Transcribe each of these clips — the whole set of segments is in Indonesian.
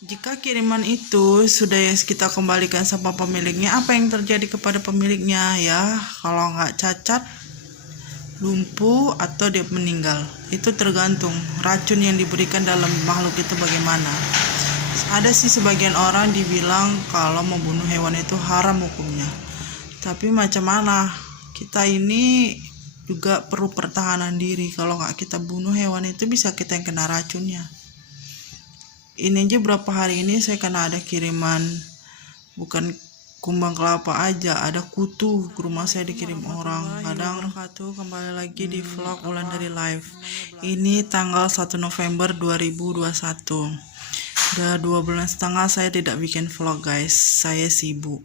Jika kiriman itu sudah kita kembalikan sama pemiliknya, apa yang terjadi kepada pemiliknya ya? Kalau nggak cacat, lumpuh, atau dia meninggal, itu tergantung racun yang diberikan dalam makhluk itu bagaimana. Ada sih sebagian orang dibilang kalau membunuh hewan itu haram hukumnya. Tapi macam mana? Kita ini juga perlu pertahanan diri. Kalau nggak kita bunuh hewan itu bisa kita yang kena racunnya. Ini aja berapa hari ini saya kena ada kiriman, bukan kumbang kelapa aja, ada kutu ke rumah saya dikirim orang. Kadang kembali lagi di vlog Ulan dari Live. Ini tanggal 1 November 2021. Udah 2 bulan setengah saya tidak bikin vlog guys, saya sibuk.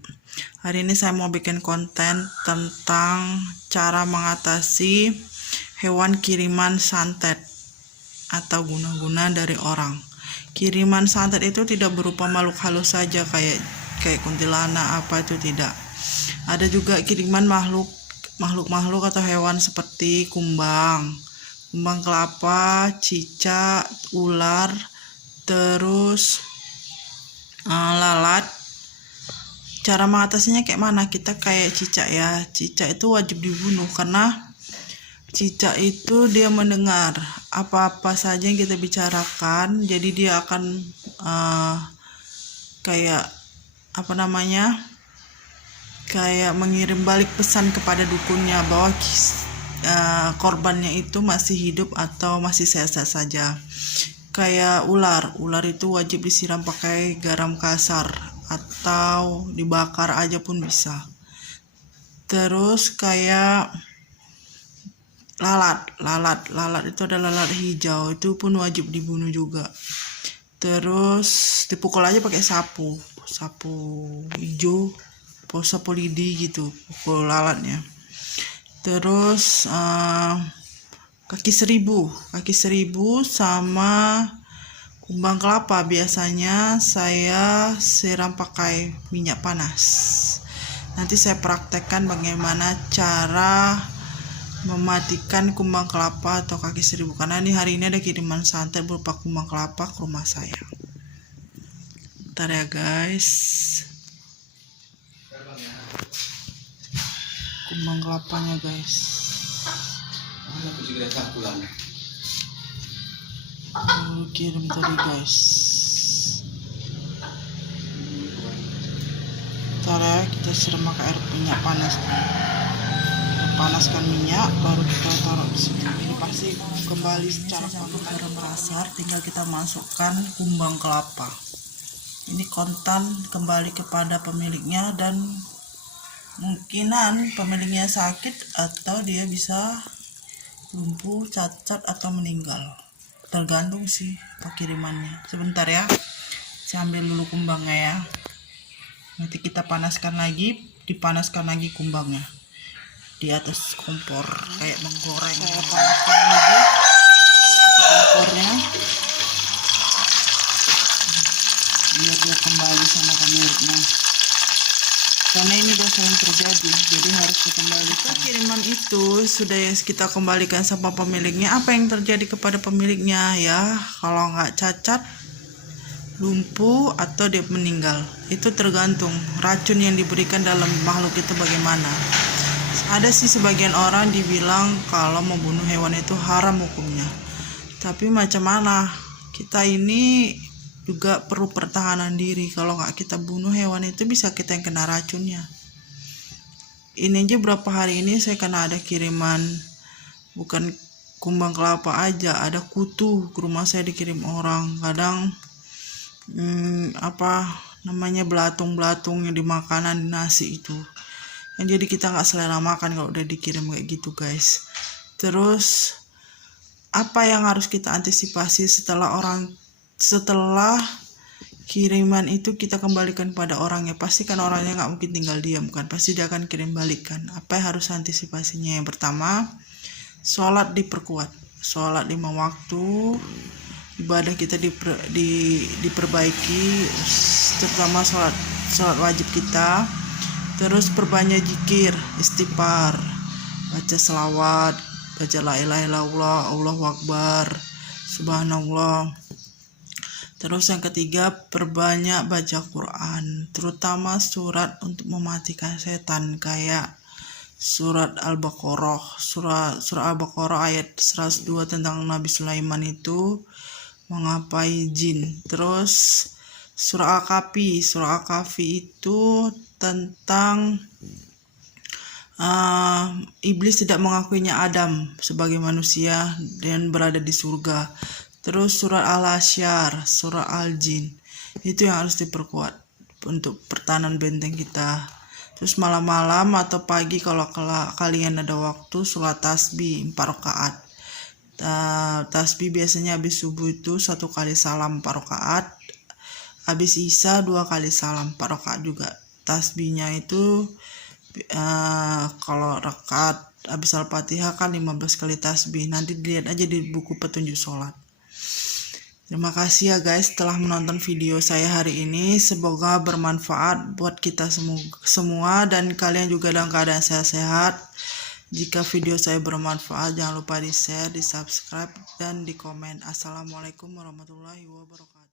Hari ini saya mau bikin konten tentang cara mengatasi hewan kiriman santet atau guna-guna dari orang. Kiriman santet itu tidak berupa makhluk halus saja kayak kuntilanak apa itu, tidak. Ada juga kiriman makhluk atau hewan seperti kumbang kelapa, cicak, ular, terus lalat. Cara mengatasinya kayak mana? Kita kayak cicak ya. Cicak itu wajib dibunuh karena cicak itu dia mendengar apa-apa saja yang kita bicarakan. Jadi dia akan kayak kayak mengirim balik pesan kepada dukunnya bahwa korbannya itu masih hidup atau masih sehat-sehat saja. Kayak ular itu wajib disiram pakai garam kasar atau dibakar aja pun bisa. Terus kayak lalat itu adalah lalat hijau, itu pun wajib dibunuh juga. Terus dipukul aja pakai sapu hijau, sapu lidi gitu, pukul lalatnya. Terus kaki seribu sama kumbang kelapa biasanya saya siram pakai minyak panas. Nanti saya praktekkan bagaimana cara mematikan kumbang kelapa atau kaki seribu, karena hari ini ada kiriman santet berupa kumbang kelapa ke rumah saya. Bentar ya guys, kumbang kelapanya guys. Kirim tadi guys. Bentar ya, kita siram pakai air minyak panas. Panaskan minyak baru kita taruh di sini. Ini pasti kembali secara garam merasar, tinggal kita masukkan kumbang kelapa. Ini kontan kembali kepada pemiliknya, dan mungkinan pemiliknya sakit atau dia bisa lumpuh, cacat, atau meninggal. Tergantung sih pengirimannya. Sebentar ya, saya ambil dulu kumbangnya ya. Nanti kita dipanaskan lagi kumbangnya di atas kompor kayak menggoreng. Saya panaskan lagi kompornya biar dia kembali sama pemiliknya, karena ini udah sering terjadi, jadi harus dikembalikan. Kiriman itu sudah kita kembalikan sama pemiliknya, apa yang terjadi kepada pemiliknya ya? Kalau nggak cacat, lumpuh, atau dia meninggal, itu tergantung racun yang diberikan dalam makhluk itu bagaimana. Ada sih sebagian orang dibilang kalau membunuh hewan itu haram hukumnya. Tapi macam mana? Kita ini juga perlu pertahanan diri. Kalau nggak kita bunuh hewan itu bisa kita yang kena racunnya. Ini aja berapa hari ini saya kena ada kiriman, bukan kumbang kelapa aja, ada kutu ke rumah saya dikirim orang. Kadang belatung yang di makanan, di nasi itu. Yang jadi kita nggak selera makan kalau udah dikirim kayak gitu guys. Terus apa yang harus kita antisipasi setelah kiriman itu kita kembalikan pada orangnya? Pasti kan orangnya nggak mungkin tinggal diam kan, pasti dia akan kirim balikan. Apa yang harus antisipasinya? Yang pertama, sholat diperkuat, sholat 5 waktu, ibadah kita diperbaiki, terutama sholat wajib kita. Terus perbanyak zikir, istighfar, baca selawat, baca la ilaha illallah, Allahu akbar, subhanallah. Terus yang ketiga, perbanyak baca Quran, terutama surat untuk mematikan setan kayak surat Al-Baqarah. Surah Al-Baqarah ayat 102 tentang Nabi Sulaiman itu mengapai jin. Terus surah Al-Kahfi. Surah Al-Kahfi itu tentang iblis tidak mengakuinya Adam sebagai manusia dan berada di surga. Terus surah Al-Hasyr, surah Al-Jin, itu yang harus diperkuat untuk pertahanan benteng kita. Terus malam-malam atau pagi kalau kalian ada waktu, sholat tasbih 4 rakaat. Tasbih biasanya habis subuh itu 1 kali salam 4 rakaat, habis isya 2 kali salam 4 rakaat juga. Tasbihnya itu kalau rakaat habis Al-Fatihah kan 15 kali tasbih. Nanti dilihat aja di buku petunjuk sholat. Terima kasih ya guys telah menonton video saya hari ini. Semoga bermanfaat buat kita semua dan kalian juga dalam keadaan sehat-sehat. Jika video saya bermanfaat, jangan lupa di share, di subscribe, dan di komen. Assalamualaikum warahmatullahi wabarakatuh.